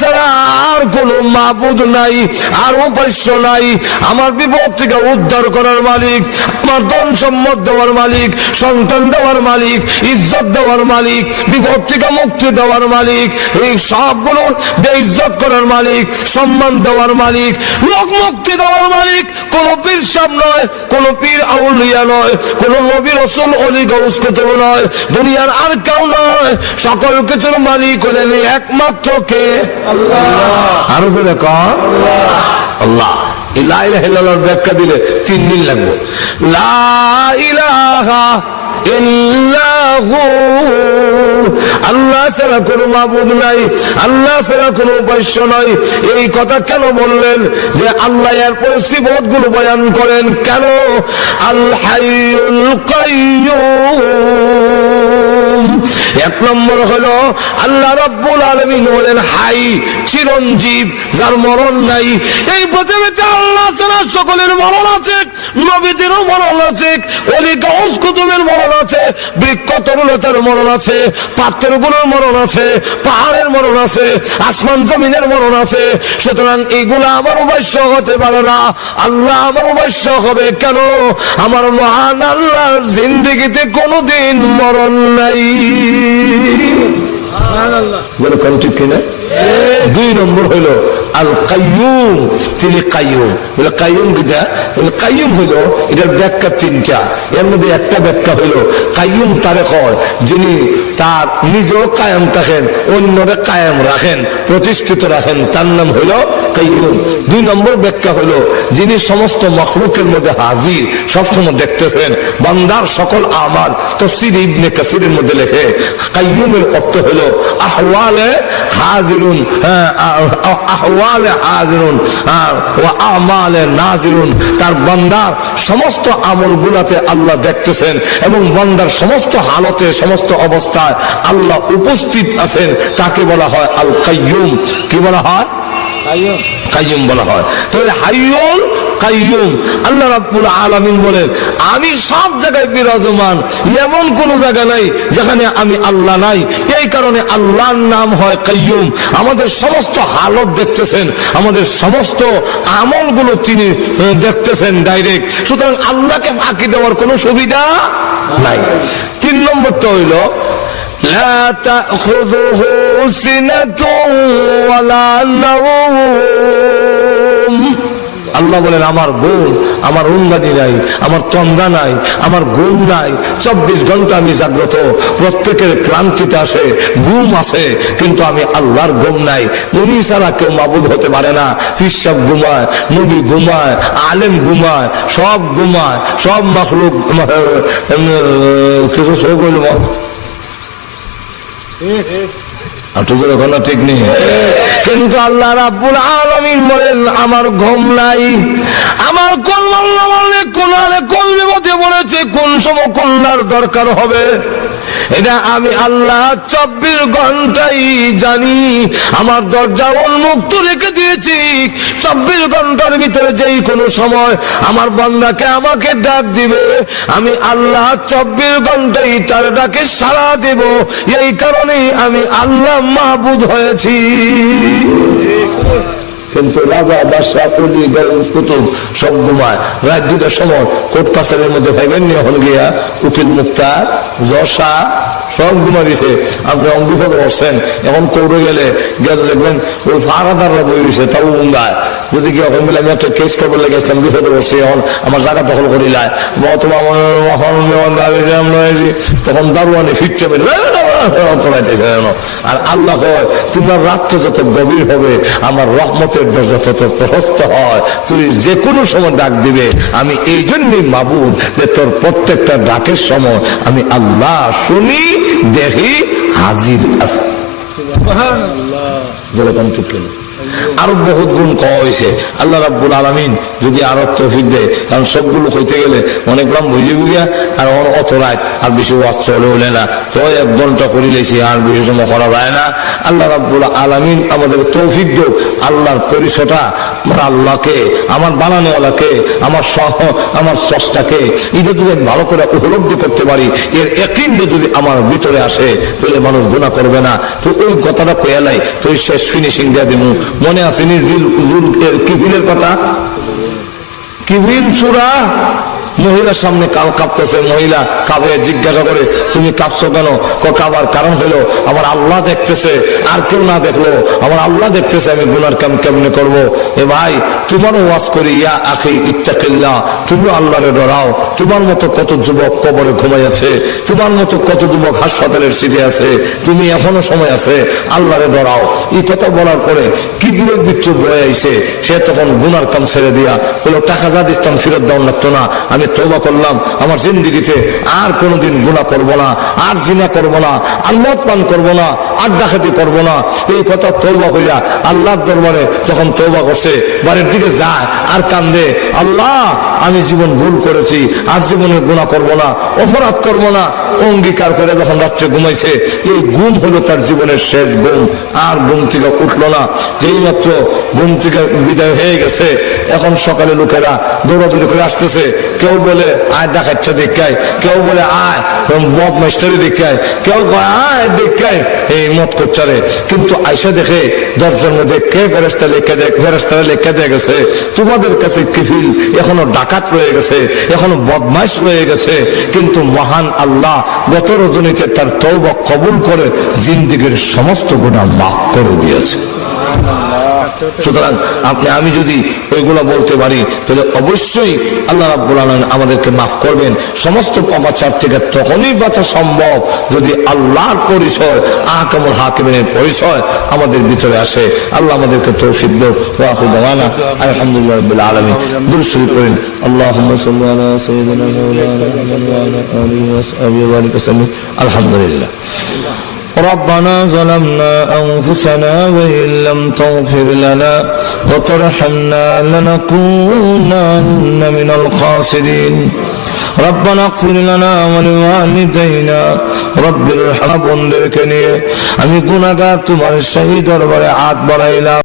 ছাড়া আর কোন মাবুদ নাই, আর উপাস্য নাই। আমার বিপদ থেকে উদ্ধার করার মালিক, আমার ধন সম্পদ দেওয়ার মালিক, সন্তান দেওয়ার মালিক, ইজ্জত দেওয়ার মালিক, বিপদ থেকে মুক্তি দেওয়ার মালিক, এই সবগুলোর বেইজ্জত করার মালিক, সম্মান দেওয়ার মালিক, লোক মুক্তি দেওয়ার মালিক। কোন পীর সাহেব নয়, কোন পীর আউলিয়া নয়, কোন নবী রাসূল ওলি গাউস কুতুব নয়, দুনিয়ার আর কেউ নয়। সকল কিছুর মালিক হলেন একমাত্র কে? আল্লাহ। আরো জোরে কর আল্লাহ। লা ইলাহা ইল্লাল্লাহর ব্যাখ্যা দিলে 3 দিন লাগবে। লা ইলাহা ইল্লাহু, আল্লাহ ছাড়া কোনো মাবুদ নাই, আল্লাহ ছাড়া কোনো উপাস্য নাই। এই কথা কেন বললেন? যে আল্লাহ এরপর সিফাত গুলো বয়ান করেন কেন? আল হাইয়ুল কাইয়্যুম। 1 নম্বর হলো আল্লাহ রাব্বুল আলামিন হলেন হাই, চিরঞ্জীব, যার মরণ নাই। এই পৃথিবীতে আল্লাহ ছাড়া সকলের মরণ আছে, নবীদেরও মরণ আছে, ওলি গাউস কুতুবের মরণ আছে, বৃক্ষ তরুলতার মরণ আছে, পাত্রগুলোর মরণ আছে, পাহাড়ের মরণ আছে, আসমান জমিনের মরণ আছে। সুতরাং এগুলা আমার উপাস্য হতে পারে না। আল্লাহ আমার উপাস্য হবে কেন? আমার মহান আল্লাহর জিন্দেগিতে কোনদিন মরণ নাই। ঠিক কিনা? 2 নম্বর হইল আল কাইয়ুম, তিনি কাইয়ুম। বলে কাইয়ুম কিনা? বলে কাইয়ুম হইল, এটার ব্যাখ্যা 3টা। এর মধ্যে একটা ব্যাখ্যা হইল কাইয়ুম তারে কয় যিনি তার নিজেও কায়েম থাকেন, অন্যরে কায়েম রাখেন, প্রতিষ্ঠিত রাখেন, তার নাম হইল কাইয়ুম। 2 নম্বর ব্যাখ্যা হইল যিনি সমস্ত মখলুকের মধ্যে হাজির, সবসময় দেখতেছেন বান্দার সকল আমাল। তাফসীর ইবনে কাসিরের মধ্যে লেখে কাইয়ুমের অর্থ হইল আহওয়ালে হাজিরুন, আহওয়ালে হাজিরুন ওয়া আমালে নাজিরুন। তার বান্দার সমস্ত আমলগুলোতে আল্লাহ দেখতেছেন এবং বান্দার সমস্ত হালতে, সমস্ত অবস্থায় আল্লাহ উপস্থিত আছেন। তাকে বলা হয় আল কাইয়ুম। কি বলা হয়? কাইয়ুম বলা হয়। তাহলে হাইয়ুল কাইয়ুম। আল্লাহ রাব্বুল আলামিন বলেন আমি সব জায়গায় বিরাজমান, এমন কোন জায়গা নাই যেখানে আমি আল্লাহ নাই। এই কারণে আল্লাহর নাম হয় কাইয়ুম। আমাদের সমস্ত হালত দেখতেছেন, আমাদের সমস্ত আমলগুলো তিনি দেখতেছেন ডাইরেক্ট। সুতরাং আল্লাহকে ফাঁকি দেওয়ার কোনো সুবিধা নাই। 3 নম্বরটা হইল লা তাখুযুহু সিনাতুন ওয়ালা নাওম। আল্লাহ বলেন আমার গুণ, আমার উন্নতি নাই, আমার তন্দ্রা নাই, আমার ঘুম নাই। 24 ঘন্টা আমি জাগ্রত। প্রত্যেকের ক্লান্তিতে আসে, ঘুম আসে, কিন্তু আমি আল্লাহর ঘুম নাই। উনি ছাড়া কেউ মাবুদ হতে পারে না। পীর সাহেব ঘুমায়, নবী ঘুমায়, আলেম ঘুমায়, সব ঘুমায়, সব মাখলুক কিছু সে বলব ঠিক নেই। কিন্তু আল্লাহ রাব্বুল আলামিন বলেন আমার ঘুম নাই। আমার কলবে মধ্যে বলেছে কোন সময় কল্যাণ দরকার হবে, এটা আমি আল্লাহ 24 ঘন্টাই জানি। আমার দরজা উন্মুক্ত রেখে দিয়েছি। 24 ঘন্টার ভিতরে যেই কোনো সময় আমার বান্দাকে আমাকে ডাক দিবে, আমি আল্লাহ 24 ঘন্টাই তার ডাকে সাড়া দেব। এই কারণেই আমি আল্লাহ মাহবুদ হয়েছি। কিন্তু রাজা, বাদশা, ওলি, গাউস, কুতুব সব ঘুমায়। রাত 2টার সময় কোর্ট কাছারির মধ্যে ভাইবেন এখন গিয়া উকিল মুক্তার, জশা সব ঘুমা দিছে। আপনি অঙ্গিফত বসছেন, এখন কৌড়ে গেলে দেখবেন ওই ফারাদাররা বই দিছে, তাও উঙ্গায়। যদি কি এখন বলে আমি একটা কেস খবর লেগেছিলাম, বিপদে বসছি, এখন আমার জায়গা দখল করিলায়, তখন দারুয়ানি ফিরতে আর আল্লাহ হয় তোমার রাত্র যত গভীর হবে আমার রহমতের দরজা তত প্রশস্ত হয়, তুই যে কোনো সময় ডাক দিবে। আমি এই জন্যই মাবুদ যে তোর প্রত্যেকটা ডাকের সময় আমি আল্লাহ শুনি, দেখি, হাজির আছে। আরো বহুত গুণ কওয়া হয়েছে। আল্লাহ রাব্বুল আলামিন যদি আরো তৌফিক দেয়, কারণ সবগুলো হইতে গেলে অনেকগুলো বুঝে বুঝিয়া আর অত রাত আর বেশি ওয়াজ চলে হলে না, তো 1 ঘন্টা করিলেছি আর বেশি সময় করা যায় না। আল্লাহ রাব্বুল আলামিন আমাদের তৌফিক দেব। আল্লাহর পরিচয়টা আমার আল্লাহকে, আমার বানানোওয়ালাকে, আমার স্রষ্টাকে এটা যদি ভালো করে উপলব্ধি করতে পারি, এর ইয়াকিন যদি আমার ভিতরে আসে, তাহলে মানুষ গুনাহ করবে না। তো ওই কথাটা কইয়া নাই, তো শেষ ফিনিশিং দিয়া দিব। মনে আসেনি কিবিলের কথা? কিবিল সূরা, মহিলার সামনে কাঁপতেছে, মহিলা কাঁপে, জিজ্ঞাসা করে তুমি কাঁপছো কেন? কাঁপার কারণ হলো আমার আল্লাহ দেখতেছে, আর কেউ না দেখলো আমার আল্লাহ দেখতেছে, আমি গুনার কাম কেমনে করবো? এ ভাই, তোমারও ওয়াজ করি, ইয়া আখি ইত্তাকিল্লাহ, তুমিও আল্লাহরে ডরাও। তোমার মতো কত যুবক কবরে ঘুমাই আছে, তোমার মতো কত যুবক হাসপাতালের সিটে আছে, তুমি এখনো সময় আছে, আল্লাহরে ডরাও। এই কথা বলার পরে কি বিরোধ বিচ্ছুদ বয়ে আইছে, সে তখন গুনার কাম ছেড়ে দিয়া বলো টাকা যা দিতাম ফেরত দেওয়ার লাগতো না, আমি তওবা করলাম, আমার জিন্দেগিতে আর কোনোদিন গুনাহ করব না, আর জিনা করব না, আর মদ পান করব না, আর ডাকাতি করব না। এই কথা তওবা কইরা আল্লাহর দরবারে যখন তওবা করছে, বাড়ির দিকে যায় আর কান্দে, আল্লাহ আমি জীবন ভুল করেছি, আর জীবনে গুনাহ করব না, অপরাধ করব না, অঙ্গীকার করে যখন রাত্রে ঘুমাইছে, এই ঘুম হলো তার জীবনের শেষ ঘুম। আর ঘুম থেকে উঠলো না। যেই মাত্র ঘুম থেকে বিদায় হয়ে গেছে, এখন সকালে লোকেরা দৌড়াদৌড়ি করে আসতেছে, কেউ বলে আয় ডাকাতটা দেখায়, কেউ বলে আয় মদ মাস্টারি দেখায়, কেউ আয় দেখায় এই মদ করছারে। কিন্তু আয়সা দেখে দরজার মধ্যে কে ফেরেশতা লিখে দেখ, ফেরেশতারা লিখে দিয়ে গেছে তোমাদের কাছে কিফিল এখনো ডাকাত রয়ে গেছে, এখনো বদমাইশ রয়ে গেছে, কিন্তু মহান আল্লাহ গত রজনীতে তার তওবা কবুল করে জিন্দেগীর সমস্ত গুনাহ মাফ করে দিয়েছে। সুতরাং আমি যদি ওইগুলো বলতে পারি, তাহলে অবশ্যই আল্লাহ রাব্বুল আলামিন আমাদেরকে মাফ করবেন। সমস্ত অবাচার থেকে তখনই বাঁচা সম্ভব যদি আল্লাহর পরিচয়, আহকামুল হাকিমিনের পরিচয় আমাদের ভিতরে আসে। আল্লাহ আমাদেরকে তৌফিক দেন। ওয়া আখিরু দাওয়ানা আলহামদুলিল্লাহি রাব্বিল আলামিন। দুরূদ শরীফ পড়েন। আল্লাহুম্মা সাল্লি আলা সাইয়্যিদিনা মাওলানা মুহাম্মাদ ওয়া আলা আলিহি ওয়া সাহবিহি ওয়া সাল্লাম। আলহামদুলিল্লাহ। ربنا ظلمنا أنفسنا وإن لم تغفر لنا وترحمنا لنكونن من الخاسرين ربنا اغفر لنا ولوالدينا رب ارحمنا। আমি গুনাহগার, তোমার শহীদ দরবারে হাত বাড়াইলাম।